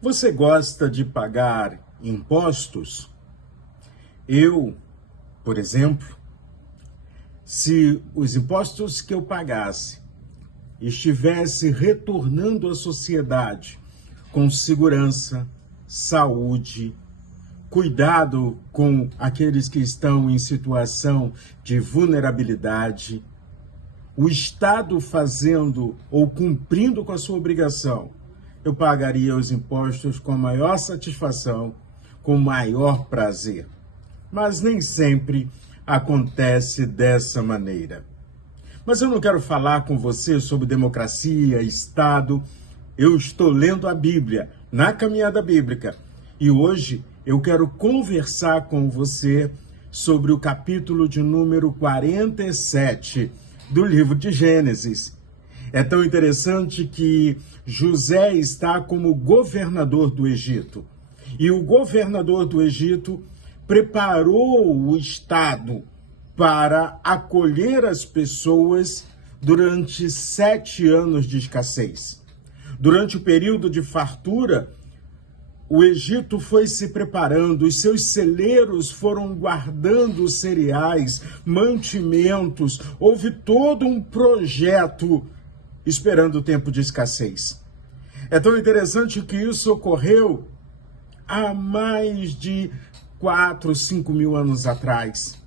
Você gosta de pagar impostos? Eu, por exemplo, se os impostos que eu pagasse estivesse retornando à sociedade com segurança, saúde, cuidado com aqueles que estão em situação de vulnerabilidade, o Estado fazendo ou cumprindo com a sua obrigação, eu pagaria os impostos com maior satisfação, com maior prazer. Mas nem sempre acontece dessa maneira. Mas eu não quero falar com você sobre democracia, Estado. Eu estou lendo a Bíblia, na caminhada bíblica. E hoje eu quero conversar com você sobre o capítulo de número 47 do livro de Gênesis. É tão interessante que José está como governador do Egito. E o governador do Egito preparou o Estado para acolher as pessoas durante 7 anos de escassez. Durante o período de fartura, o Egito foi se preparando, os seus celeiros foram guardando cereais, mantimentos, houve todo um projeto esperando o tempo de escassez. É tão interessante que isso ocorreu há mais de 4, 5 mil anos atrás.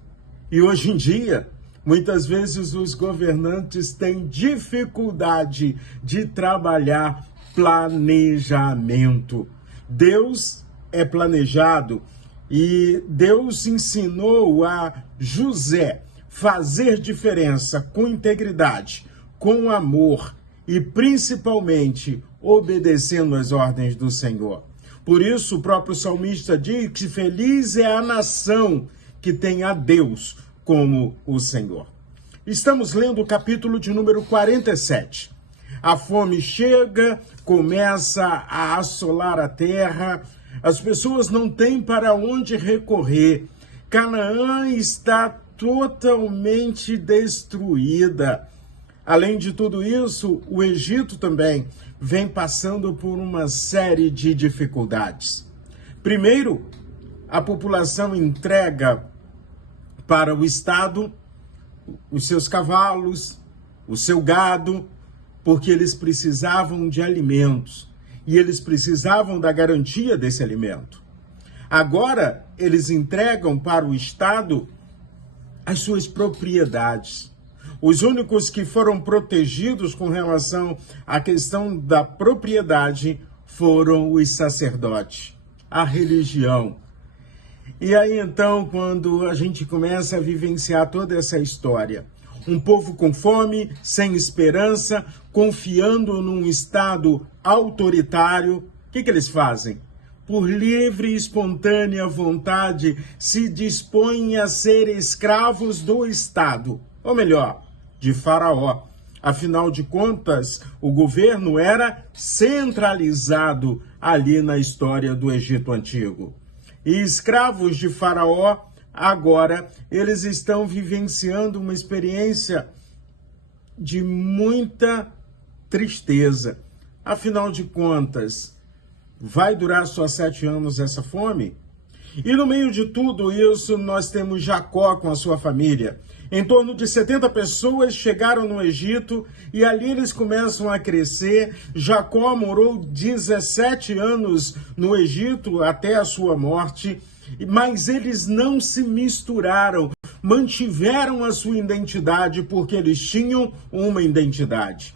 E hoje em dia, muitas vezes os governantes têm dificuldade de trabalhar planejamento. Deus é planejado e Deus ensinou a José fazer diferença com integridade, com amor e principalmente obedecendo às ordens do Senhor. Por isso o próprio salmista diz que feliz é a nação que tem a Deus como o Senhor. Estamos lendo o capítulo de número 47. A fome chega, começa a assolar a terra, as pessoas não têm para onde recorrer. Canaã está totalmente destruída. Além de tudo isso, o Egito também vem passando por uma série de dificuldades. Primeiro, a população entrega para o Estado os seus cavalos, o seu gado, porque eles precisavam de alimentos e eles precisavam da garantia desse alimento. Agora, eles entregam para o Estado as suas propriedades. Os únicos que foram protegidos com relação à questão da propriedade foram os sacerdotes, a religião. E aí então, quando a gente começa a vivenciar toda essa história, um povo com fome, sem esperança, confiando num Estado autoritário, o que eles fazem? Por livre e espontânea vontade, se dispõem a ser escravos do Estado, ou melhor, de Faraó. Afinal de contas, o governo era centralizado ali na história do Egito Antigo. E escravos de Faraó, agora, eles estão vivenciando uma experiência de muita tristeza. Afinal de contas, vai durar só 7 anos essa fome? E no meio de tudo isso, nós temos Jacó com a sua família. Em torno de 70 pessoas chegaram no Egito e ali eles começam a crescer. Jacó morou 17 anos no Egito até a sua morte, mas eles não se misturaram, mantiveram a sua identidade porque eles tinham uma identidade.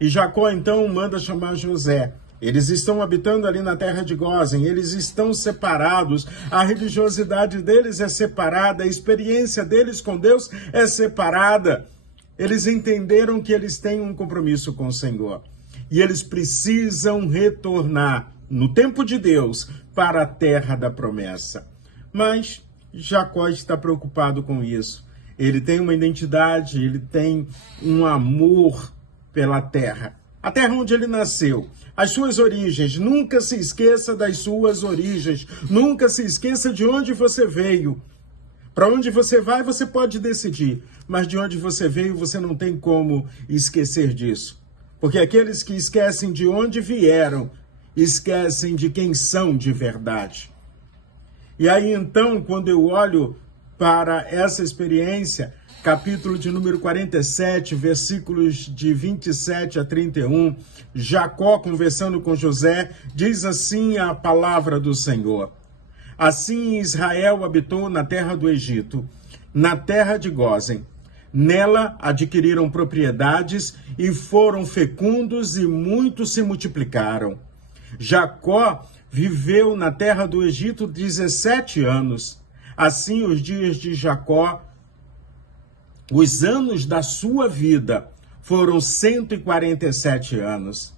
E Jacó então manda chamar José. Eles estão habitando ali na terra de Gósen, eles estão separados, a religiosidade deles é separada, a experiência deles com Deus é separada. Eles entenderam que eles têm um compromisso com o Senhor e eles precisam retornar no tempo de Deus para a terra da promessa. Mas Jacó está preocupado com isso. Ele tem uma identidade, ele tem um amor pela terra. A terra onde ele nasceu, as suas origens. Nunca se esqueça das suas origens. Nunca se esqueça de onde você veio. Para onde você vai, você pode decidir. Mas de onde você veio, você não tem como esquecer disso. Porque aqueles que esquecem de onde vieram esquecem de quem são de verdade. E aí então, quando eu olho para essa experiência, capítulo de número 47, versículos de 27 a 31, Jacó conversando com José, diz assim a palavra do Senhor: Assim Israel habitou na terra do Egito, na terra de Gósen. Nela adquiriram propriedades e foram fecundos e muitos se multiplicaram. Jacó viveu na terra do Egito 17 anos. Assim, os dias de Jacó, os anos da sua vida, foram 147 anos.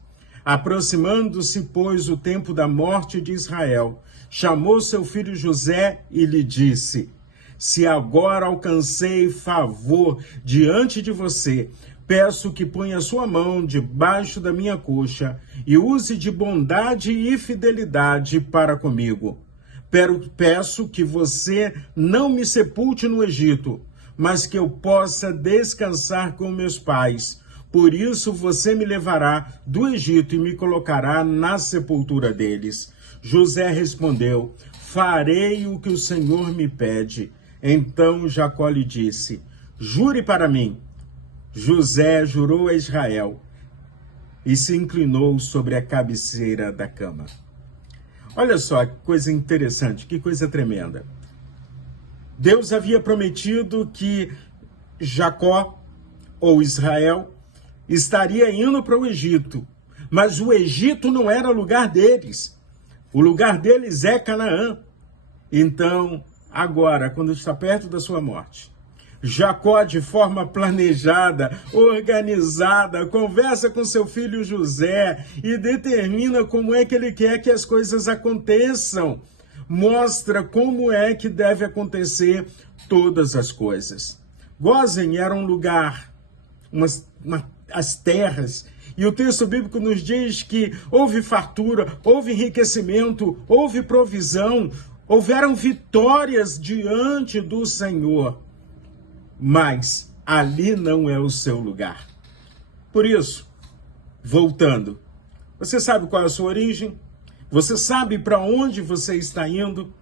Aproximando-se, pois, o tempo da morte de Israel, chamou seu filho José e lhe disse: Se agora alcancei favor diante de você, peço que ponha sua mão debaixo da minha coxa e use de bondade e fidelidade para comigo. Peço que você não me sepulte no Egito, mas que eu possa descansar com meus pais. Por isso você me levará do Egito e me colocará na sepultura deles. José respondeu: Farei o que o Senhor me pede. Então Jacó lhe disse: Jure para mim. José jurou a Israel e se inclinou sobre a cabeceira da cama. Olha só que coisa interessante, que coisa tremenda. Deus havia prometido que Jacó, ou Israel, estaria indo para o Egito, mas o Egito não era o lugar deles. O lugar deles é Canaã. Então, agora, quando está perto da sua morte, Jacó, de forma planejada, organizada, conversa com seu filho José e determina como é que ele quer que as coisas aconteçam. Mostra como é que deve acontecer todas as coisas. Gósen era um lugar, as terras, e o texto bíblico nos diz que houve fartura, houve enriquecimento, houve provisão, houveram vitórias diante do Senhor. Mas ali não é o seu lugar. Por isso, voltando, você sabe qual é a sua origem? Você sabe para onde você está indo?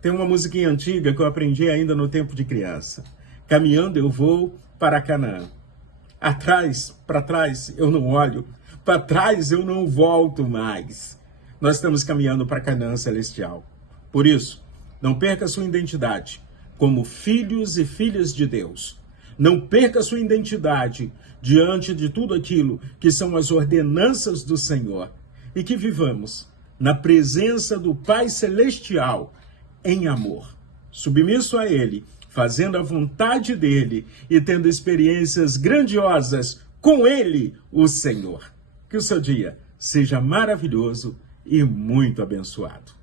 Tem uma musiquinha antiga que eu aprendi ainda no tempo de criança. Caminhando eu vou para Canaã. Para trás eu não olho, para trás eu não volto mais. Nós estamos caminhando para Canaã celestial. Por isso, não perca sua identidade como filhos e filhas de Deus. Não perca sua identidade diante de tudo aquilo que são as ordenanças do Senhor. E que vivamos na presença do Pai Celestial em amor, submisso a Ele, fazendo a vontade dEle e tendo experiências grandiosas com Ele, o Senhor. Que o seu dia seja maravilhoso e muito abençoado.